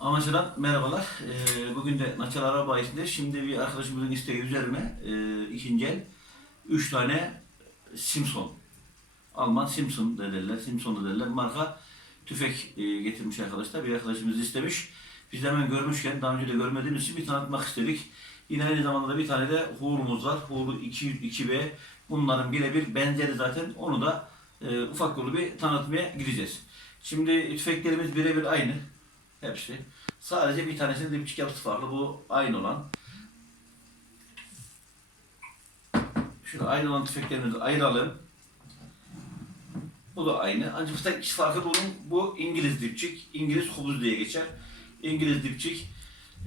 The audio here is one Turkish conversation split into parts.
Amaçlıdan merhabalar. Ee, bugün de Naçal Araba Bayisi'nde şimdi bir arkadaşımızın isteği üzerine e, ikinci el 3 tane Simpson Alman Simpson da derler, Simpson da derler. Marka tüfek e, getirmiş arkadaşlar. Bir arkadaşımız istemiş. Biz de hemen görmüşken daha önce de görmediğimiz için bir tanıtmak istedik. Yine aynı zamanda da bir tane de Huğur'umuz var. Huğur 200 2B. Bunların birebir benzeri zaten. Onu da e, ufak yolu bir tanıtmaya gideceğiz. Şimdi tüfeklerimiz birebir aynı. Hepsi. Sadece bir tanesinin dipçik yapısı farklı. Bu aynı olan. Şöyle aynı olan tüfeklerimizi ayıralım. Bu da aynı. Ancak tek farkı bunun bu İngiliz dipçik. İngiliz hubuz diye geçer. İngiliz dipçik.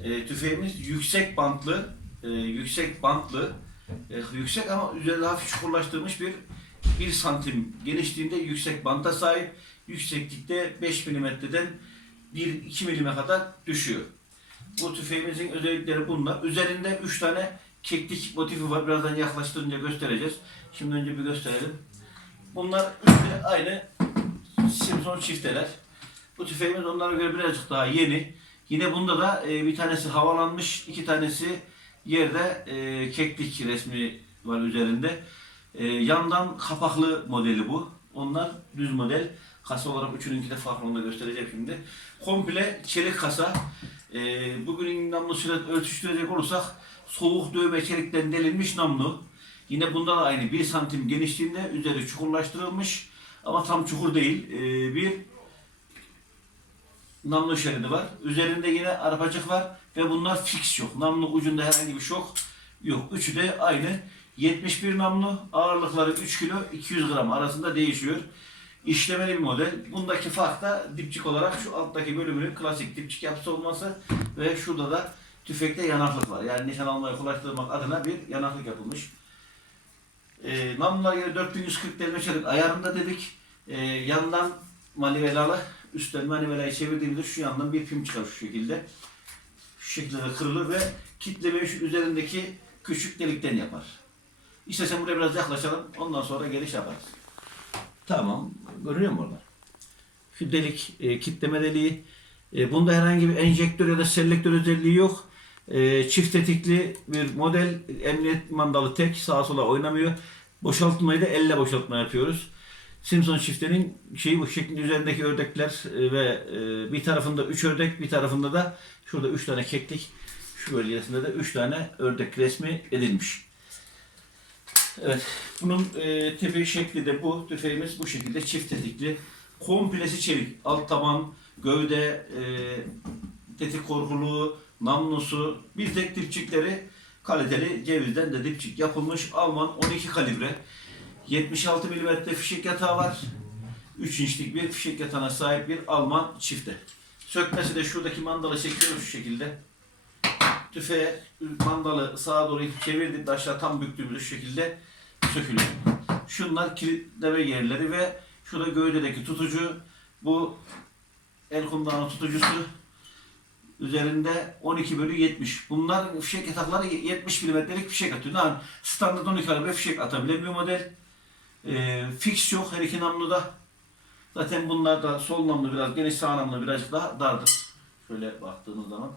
E, tüfeğimiz yüksek bantlı. e, yüksek bantlı. e, yüksek ama üzerinde hafif çukurlaştırılmış bir 1 santim genişliğinde yüksek banta sahip. Yükseklikte 5 milimetreden 1-2 milime kadar düşüyor. Bu tüfeğimizin özellikleri bunlar. Üzerinde 3 tane keklik motifi var. Birazdan yaklaştırınca göstereceğiz. Şimdi önce bir gösterelim. Bunlar üçü aynı Simpson çifteler. Bu tüfeğimiz onlara göre birazcık daha yeni. Yine bunda da e, bir tanesi havalanmış, iki tanesi yerde e, keklik resmi var üzerinde. E, yandan kapaklı modeli bu. Onlar düz model. Kasa olarak üçününki de farklı onu da göstereceğim şimdi. Komple çelik kasa. E, bugünün namlusuyla ölçüştürecek olursak soğuk dövme çelikten delinmiş namlu. Yine bunda da aynı 1 santim genişliğinde üzeri çukurlaştırılmış ama tam çukur değil. E, bir namlu şeridi var. Üzerinde yine arpacık var ve bunlar fix yok. Namlu ucunda herhangi bir şok yok. Üçü de aynı. 71 namlu, ağırlıkları 3 kilo 200 gram arasında değişiyor. İşlemeli bir model. Bundaki fark da dipçik olarak şu alttaki bölümünün klasik dipçik yapısı olması ve şurada da tüfekte yanaklık var. Yani nişan almayı kolaylaştırmak adına bir yanaklık yapılmış. E, namlular yine 4140 delme çelik ayarında dedik. E, yandan manivelalı, üstten manivelayı çevirdiğimizde şu yandan bir pim çıkar şu şekilde. Şu şekilde de kırılır ve kitlemeyi üzerindeki küçük delikten yapar. İstersen buraya biraz yaklaşalım. Ondan sonra geliş yaparız. Tamam. Görüyor musun orada? Şu delik, e, kitleme deliği. E, bunda herhangi bir enjektör ya da selektör özelliği yok. E, çift tetikli bir model. Emniyet mandalı tek. Sağa sola oynamıyor. Boşaltmayı da elle boşaltma yapıyoruz. Simpson çiftinin şeyi bu şeklinde üzerindeki ördekler e, ve e, bir tarafında 3 ördek, bir tarafında da şurada 3 tane keklik. Şu bölgesinde de 3 tane ördek resmi edilmiş. Evet, bunun e, tepe şekli de bu. Tüfeğimiz bu şekilde çift tetikli. Komplesi çelik. Alt taban, gövde, e, tetik korkuluğu, namlusu, bir tek dipçikleri kaliteli cevizden de dipçik yapılmış. Alman 12 kalibre. 76 mm fişek yatağı var. 3 inçlik bir fişek yatağına sahip bir Alman çifte. Sökmesi de şuradaki mandalı çekiyoruz şu şekilde. Tüfeğe mandalı sağa doğru çevirdik aşağı tam büktüğümüz şekilde sökülüyor. Şunlar kilitleme yerleri ve şurada gövdedeki tutucu bu el kundağının tutucusu üzerinde 12 bölü 70. Bunlar fişek yatakları 70 milimetrelik fişek atıyor. Yani standart 12 kalibre fişek atabilen bir model. E, fix yok her iki namluda. Zaten bunlar da sol namlu biraz geniş sağ namlu birazcık daha dardır. Şöyle baktığınız zaman.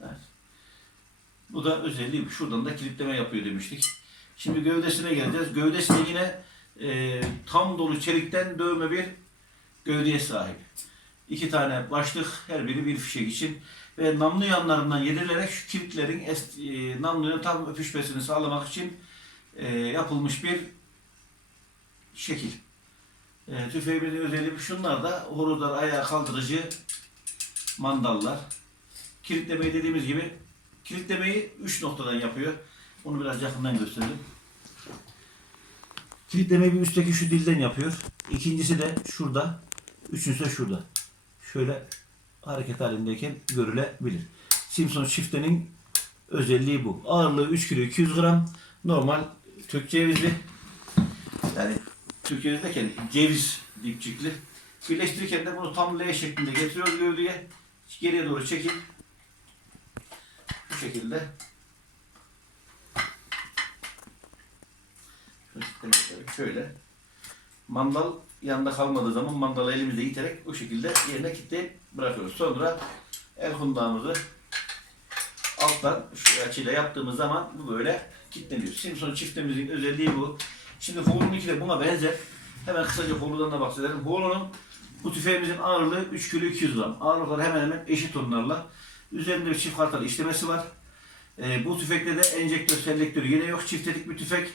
Evet. Bu da özelliği. Şuradan da kilitleme yapıyor demiştik. Şimdi gövdesine geleceğiz. Gövdesi de yine e, tam dolu çelikten dövme bir gövdeye sahip. İki tane başlık her biri bir fişek için ve namlu yanlarından yedirilerek şu kilitlerin e, namlunun tam öpüşmesini sağlamak için e, yapılmış bir şekil. E, tüfeğimizin özelliği şunlar da horozlar ayağa kaldırıcı mandallar. Kilitlemeyi dediğimiz gibi kilitlemeyi 3 noktadan yapıyor. Onu biraz yakından gösterelim. Kilitlemeyi bir üstteki şu dilden yapıyor. İkincisi de şurada. Üçüncüsü de şurada. Şöyle hareket halindeyken görülebilir. Simpson çiftenin özelliği bu. Ağırlığı 3 kilo 200 gram. Normal Türk cevizi. Yani Türk cevizi derken ceviz dipçikli. Birleştirirken de bunu tam L şeklinde getiriyoruz gövdeye. Geriye doğru çekip bu şekilde şöyle, mandal yanında kalmadığı zaman mandalı elimizde iterek o şekilde yerine kilitleyip bırakıyoruz. Sonra el kundağımızı alttan şu açıyla yaptığımız zaman bu böyle kilitleniyor. Simpson çiftimizin özelliği bu. Şimdi Holo'nunki de buna benzer. Hemen kısaca Holo'dan da bahsedelim. Holo'nun bu tüfeğimizin ağırlığı 3 kilo 200 gram. Ağırlıkları hemen hemen eşit onlarla. Üzerinde bir çift kartalı işlemesi var. Ee, bu tüfekte de enjektör selektörü yine yok. Çift tetik bir tüfek.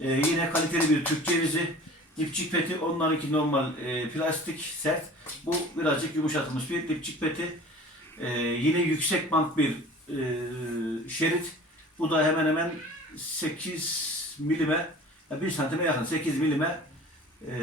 Ee, yine kaliteli bir Türk cevizi. Dipçik peti onlarınki normal e, plastik sert. Bu birazcık yumuşatılmış bir dipçik peti. Ee, yine yüksek bant bir e, şerit. Bu da hemen hemen 8 milime, 1 santime yakın 8 milime e,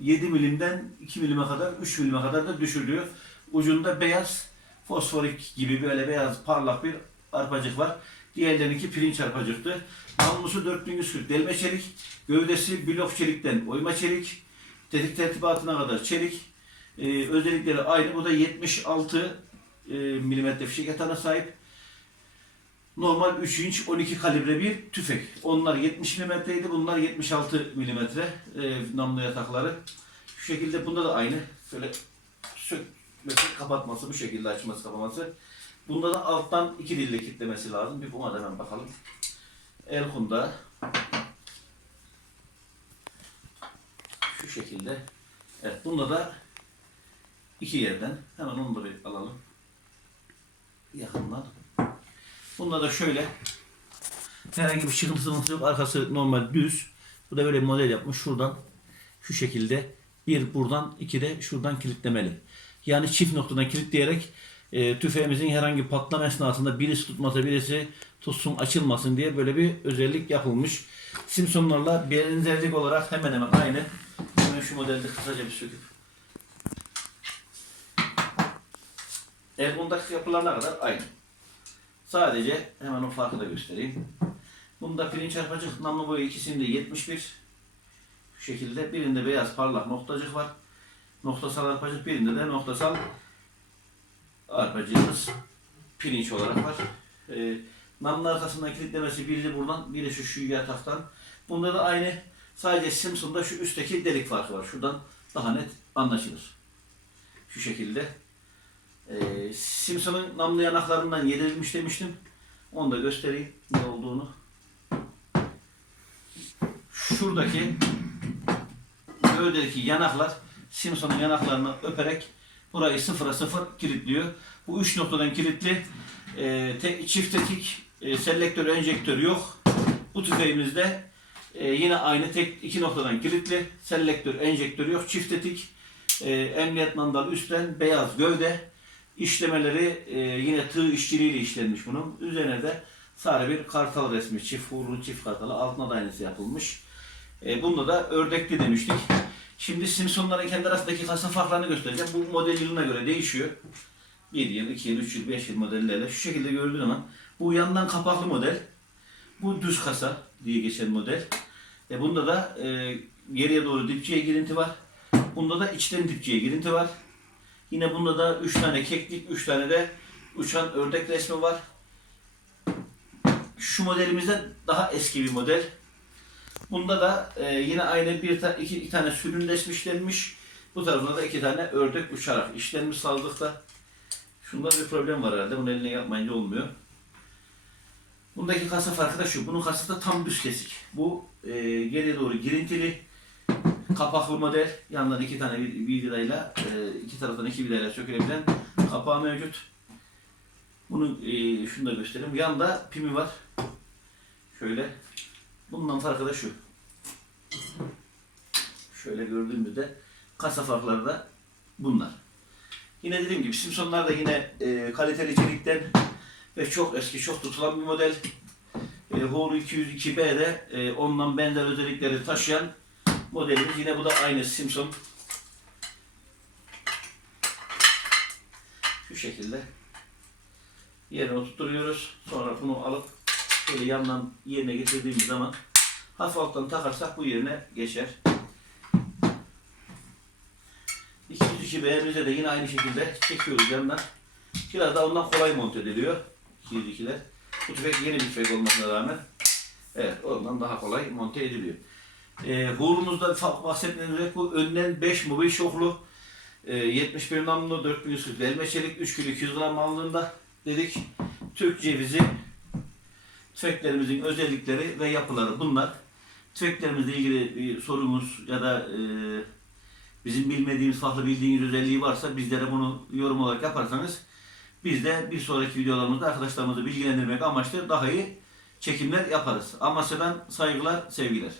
7 milimden 2 milime kadar 3 milime kadar da düşürülüyor. Ucunda beyaz fosforik gibi böyle beyaz parlak bir arpacık var. Diğerlerinki pirinç arpacıktı. Namlusu 4140 delme çelik. Gövdesi blok çelikten oyma çelik. Tetik tertibatına kadar çelik. Ee, özellikleri aynı. Bu da 76 e, milimetre fişek yatağına sahip. Normal 3 inç 12 kalibre bir tüfek. Onlar 70 milimetreydi. Bunlar 76 milimetre e, namlu yatakları. Şu şekilde bunda da aynı. Şöyle sökmesi, kapatması, bu şekilde açması, kapaması. Bunda da alttan iki dille kilitlemesi lazım. Bir buna da hemen bakalım. El kunda. Şu şekilde. Evet bunda da iki yerden. Hemen onu da bir alalım. Yakından. Bunda da şöyle. Herhangi bir çıkıntısı yok. Arkası normal düz. Bu da böyle bir model yapmış. Şuradan şu şekilde bir buradan iki de şuradan kilitlemeli. Yani çift noktadan kilitleyerek e, tüfeğimizin herhangi patlama esnasında birisi tutmasa birisi tutsun açılmasın diye böyle bir özellik yapılmış. Simpsonlarla benzerlik olarak hemen hemen aynı. Hemen şu modelde kısaca bir söküp. Evet bundaki yapılarına kadar aynı. Sadece hemen o farkı da göstereyim. Bunda pirinç arpacık namlu boyu ikisinde 71. Şu şekilde birinde beyaz parlak noktacık var. Noktasal arpacık birinde de noktasal arpacığımız pirinç olarak var. Ee, namlu arkasından kilitlemesi biri buradan biri şu, şu yataktan. Bunda da aynı sadece Simpson'da şu üstteki delik farkı var. Şuradan daha net anlaşılır. Şu şekilde. Ee, Simpson'ın namlu yanaklarından yedirilmiş demiştim. Onu da göstereyim ne olduğunu. Şuradaki gövdedeki yanaklar Simpson'un yanaklarını öperek burayı sıfıra sıfır kilitliyor. Bu üç noktadan kilitli. E, tek, çift tetik e, selektör, enjektör yok. Bu tüfeğimizde e, yine aynı tek iki noktadan kilitli. Selektör, enjektör yok. Çift tetik e, emniyet mandalı üstten beyaz gövde. İşlemeleri e, yine tığ işçiliğiyle işlenmiş bunun. Üzerine de sarı bir kartal resmi, çift vurulu çift kartalı. Altına da aynısı yapılmış. E, bunda da ördekli demiştik. Şimdi Simpsonların kendi arasındaki kasa farklarını göstereceğim. Bu model yılına göre değişiyor. 1 yıl, 2 yıl, 3 yıl, 5 yıl modellerle şu şekilde gördüğün zaman bu yandan kapaklı model. Bu düz kasa diye geçen model. E bunda da e, geriye doğru dipçiye girinti var. Bunda da içten dipçiye girinti var. Yine bunda da 3 tane keklik, 3 tane de uçan ördek resmi var. Şu modelimizde daha eski bir model. Bunda da e, yine aynı bir ta, iki, iki tane sürünleşmiş işlenmiş. Bu tarafında da iki tane ördek uçarak işlenmiş saldıkta. Şunda bir problem var herhalde. Bunu eline yapmayınca olmuyor. Bundaki kasa farkı da şu. Bunun kasası da tam düz kesik. Bu e, geriye doğru girintili. Kapaklı model. Yandan iki tane bir vidayla, e, iki taraftan iki vidayla sökülebilen kapağı mevcut. Bunu e, şunu da göstereyim. Yanda pimi var. Şöyle. Bundan farkı da şu. Şöyle gördüğümüzde kasa farkları da bunlar. Yine dediğim gibi Simpsonlar da yine e, kaliteli içerikten ve çok eski, çok tutulan bir model. E, Holo 202B'de e, ondan benzer özellikleri taşıyan modelimiz. Yine bu da aynı Simpson. Şu şekilde yerine oturtuyoruz. Sonra bunu alıp böyle yandan yerine getirdiğimiz zaman hafif alttan takarsak bu yerine geçer. 202 B'mizde de yine aynı şekilde çekiyoruz yandan. Biraz da ondan kolay monte ediliyor. 202'ler. Bu tüfek yeni bir tüfek olmasına rağmen evet ondan daha kolay monte ediliyor. E, Hurumuzda bahsettiğimiz üzere bu önden 5 mobil şoklu. E, 71 namlu 4140 elme çelik 3 kilo 200 gram aldığında dedik. Türk cevizi tüfeklerimizin özellikleri ve yapıları bunlar. Tüfeklerimizle ilgili bir sorunuz ya da e, bizim bilmediğimiz farklı bildiğiniz özelliği varsa bizlere bunu yorum olarak yaparsanız biz de bir sonraki videolarımızda arkadaşlarımızı bilgilendirmek amaçlı daha iyi çekimler yaparız. Amasya'dan saygılar, sevgiler.